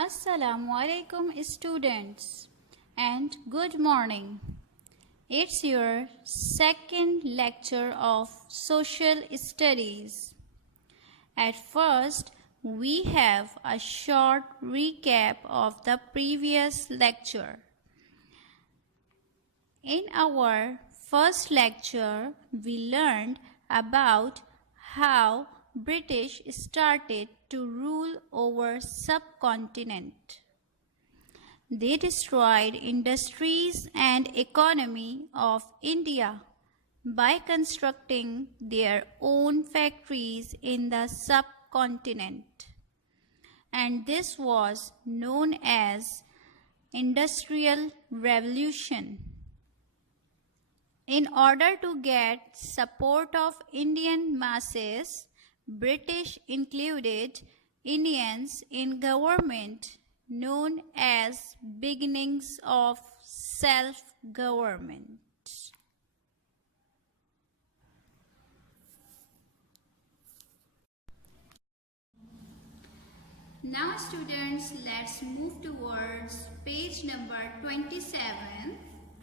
Assalamu alaikum students and good morning. It's your second lecture of social studies. At first, we have a short recap of the previous lecture. In our first lecture, we learned about how British started to rule over subcontinent. They destroyed industries and economy of India by constructing their own factories in the subcontinent. And this was known as Industrial Revolution. In order to get support of Indian masses, British included Indians in government known as beginnings of self-government. Now students, let's move towards page number 27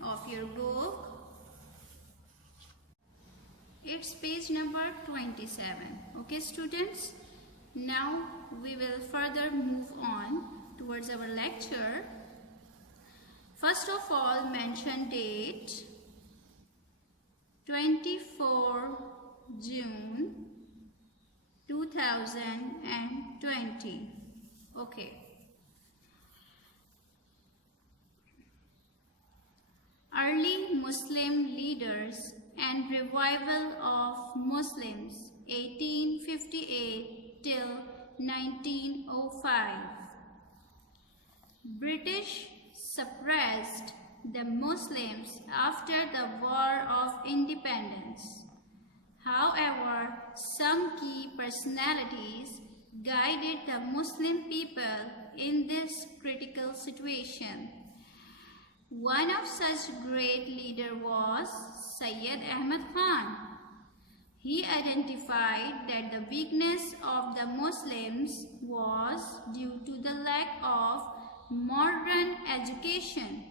of your book. It's page number 27. Okay students, now we will further move on towards our lecture. First of all, mention date 24 June 2020. Okay. Early Muslim leaders and revival of Muslims 1858 till 1905. British suppressed the Muslims after the War of Independence. However, some key personalities guided the Muslim people in this critical situation. One of such great leader was Syed Ahmad Khan. He identified that the weakness of the Muslims was due to the lack of modern education.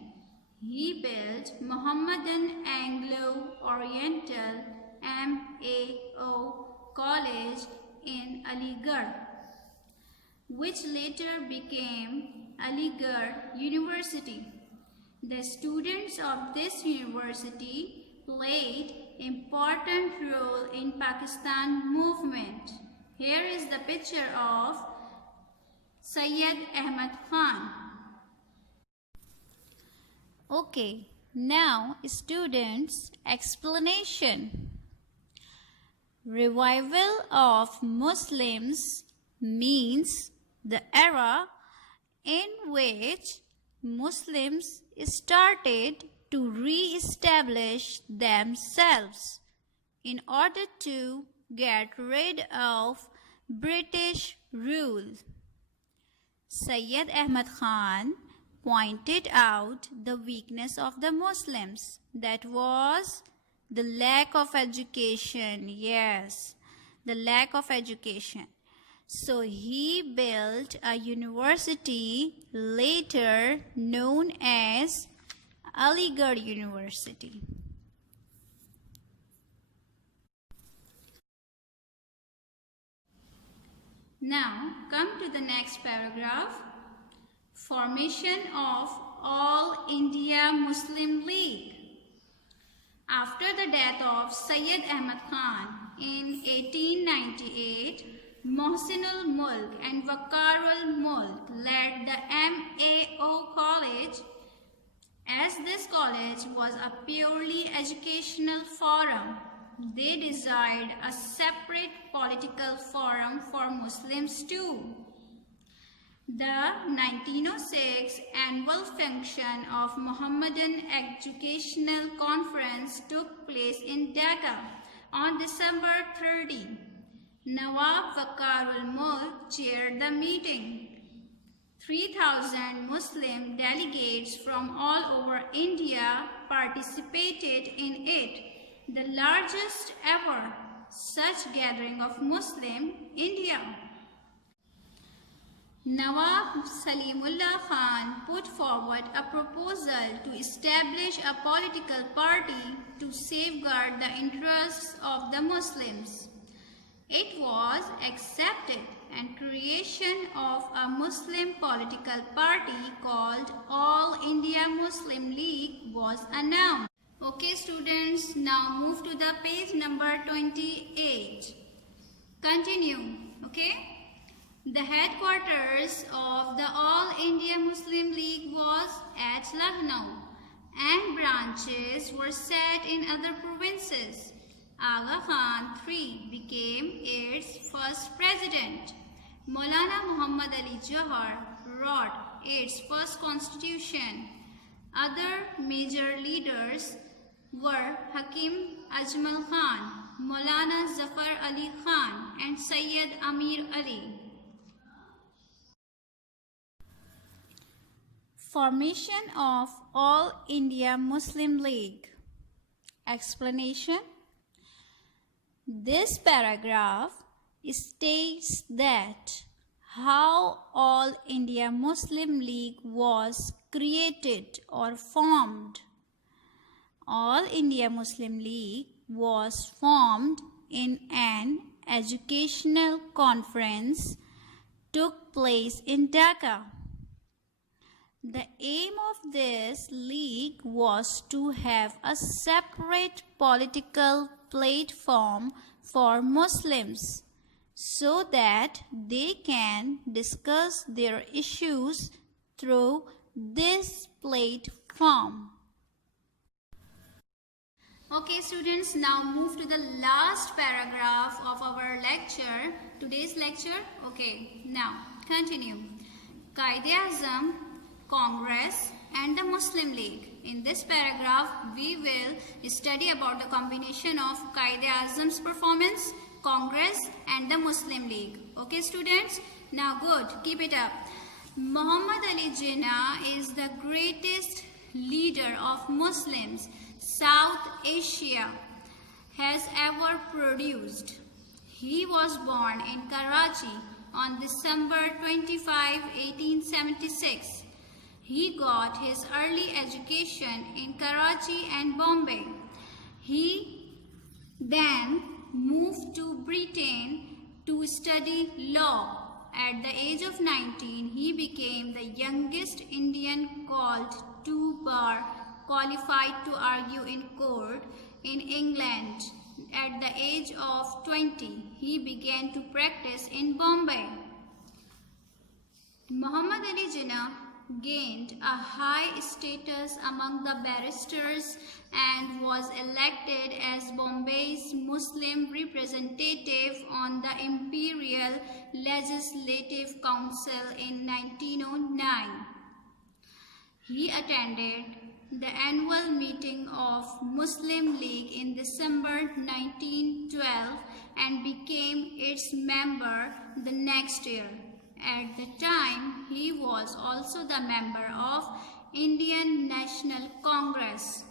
He built Mohammedan Anglo-Oriental MAO College in Aligarh, which later became Aligarh University. The students of this university played important role in Pakistan movement. Here is the picture of Syed Ahmad Khan. Okay, now students, explanation. Revival of Muslims means the era in which Muslims started to re-establish themselves in order to get rid of British rule. Syed Ahmad Khan pointed out the weakness of the Muslims, that was the lack of education. Yes, the lack of education. So he built a university later known as Aligarh University. Now come to the next paragraph. Formation of All India Muslim League. After the death of Syed Ahmad Khan in 1898, Mohsinul Mulk and Waqarul Mulk led the MAO College. As this college was a purely educational forum, they desired a separate political forum for Muslims too. The 1906 annual function of Mohammedan Educational Conference took place in Dhaka on December 30. Nawab Waqarul Mulk chaired the meeting. 3,000 Muslim delegates from all over India participated in it, the largest ever such gathering of Muslim India. Nawab Salimullah Khan put forward a proposal to establish a political party to safeguard the interests of the Muslims. It was accepted and creation of a Muslim political party called All India Muslim League was announced. Okay students, now move to the page number 28. Continue, okay? The headquarters of the All India Muslim League was at Lucknow and branches were set in other provinces. Aga Khan III became its first president. Maulana Muhammad Ali Johar wrote its first constitution. Other major leaders were Hakim Ajmal Khan, Maulana Zafar Ali Khan and Sayyid Amir Ali. Formation of All India Muslim League. Explanation. This paragraph states that how All India Muslim League was created or formed. All India Muslim League was formed in an educational conference took place in Dhaka. The aim of this league was to have a separate political platform for Muslims so that they can discuss their issues through this platform. Okay students, now move to the last paragraph of our lecture, today's lecture. Okay, now continue. Qaid-e-Azam, Congress and the Muslim League. In this paragraph, we will study about the combination of Qaid-e-Azam's performance, Congress and the Muslim League. Okay students, now good, keep it up. Muhammad Ali Jinnah is the greatest leader of Muslims South Asia has ever produced. He was born in Karachi on December 25, 1876. He got his early education in Karachi and Bombay. He then moved to Britain to study law. At the age of 19, he became the youngest Indian called to bar qualified to argue in court in England. At the age of 20, he began to practice in Bombay. Muhammad Ali Jinnah gained a high status among the barristers and was elected as Bombay's Muslim representative on the Imperial Legislative Council in 1909. He attended the annual meeting of Muslim League in December 1912 and became its member the next year. At the time, he was also the member of Indian National Congress.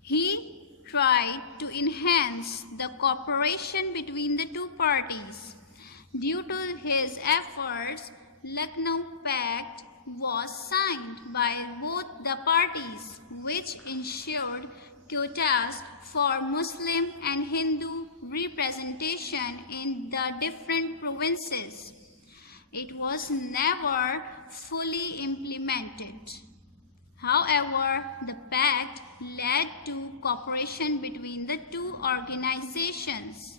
He tried to enhance the cooperation between the two parties. Due to his efforts, Lucknow Pact was signed by both the parties, which ensured quotas for Muslim and Hindu representation in the different provinces. It was never fully implemented. However, the pact led to cooperation between the two organizations.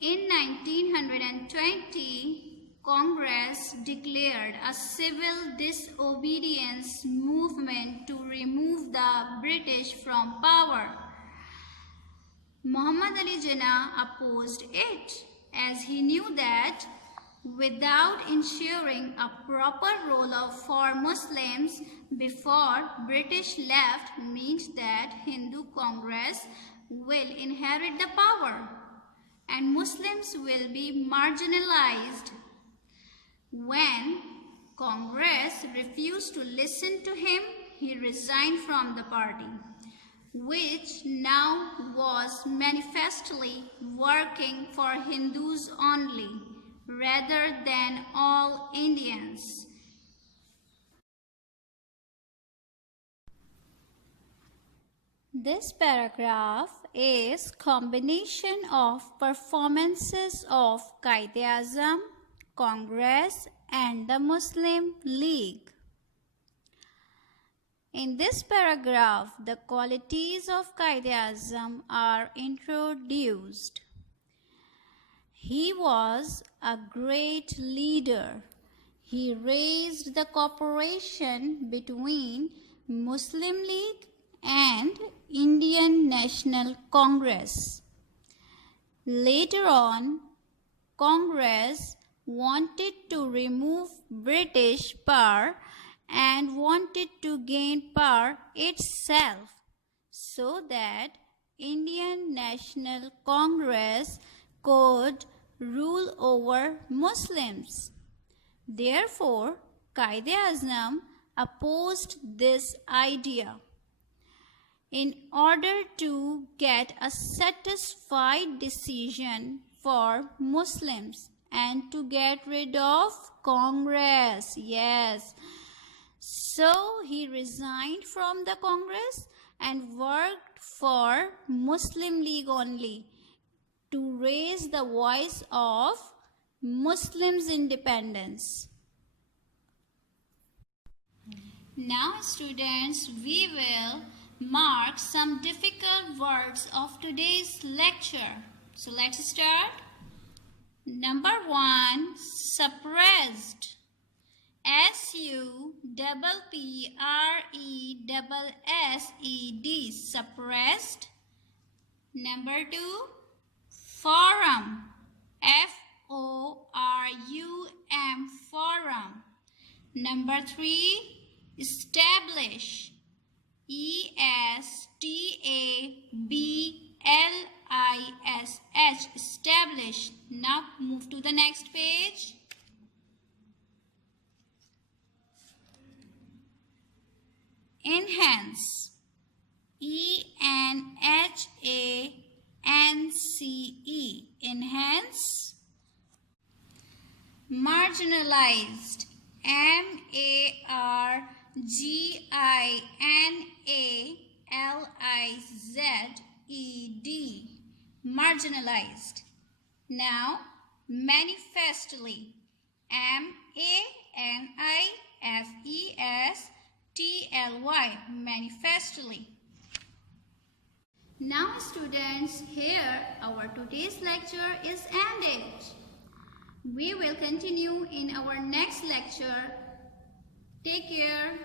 In 1920, Congress declared a civil disobedience movement to remove the British from power. Muhammad Ali Jinnah opposed it, as he knew that without ensuring a proper role for Muslims before British left means that Hindu Congress will inherit the power and Muslims will be marginalized. When Congress refused to listen to him, he resigned from the party, which now was manifestly working for Hindus only, rather than all Indians. This paragraph is combination of performances of Quaid-e-Azam, Congress and the Muslim League. In this paragraph, the qualities of Quaid-e-Azam are introduced. He was a great leader. He raised the cooperation between Muslim League and Indian National Congress. Later on, Congress wanted to remove British power and wanted to gain power itself so that Indian National Congress could rule over Muslims. Therefore, Quaid-e-Azam opposed this idea. In order to get a satisfied decision for Muslims and to get rid of Congress, yes. So he resigned from the Congress and worked for Muslim League only to raise the voice of Muslims' independence. Now students, we will mark some difficult words of today's lecture. So let's start. Number 1, suppressed. S-U-P-P-R-E-S-S-E-D, suppressed. Number 2, forum. F-O-R-U-M, forum. Number 3, establish. E-S-T-A-B-L-I-S-H, establish. Now move to the next page. Enhance. E-N-H-A-N-C-E, enhance. Marginalized. M-A-R-G-I-N-A-L-I-Z-E-D, marginalized. Now, manifestly. M-A-N-I-F-E-S-T-L-Y, manifestly. Now students, here our today's lecture is ended. We will continue in our next lecture. Take care.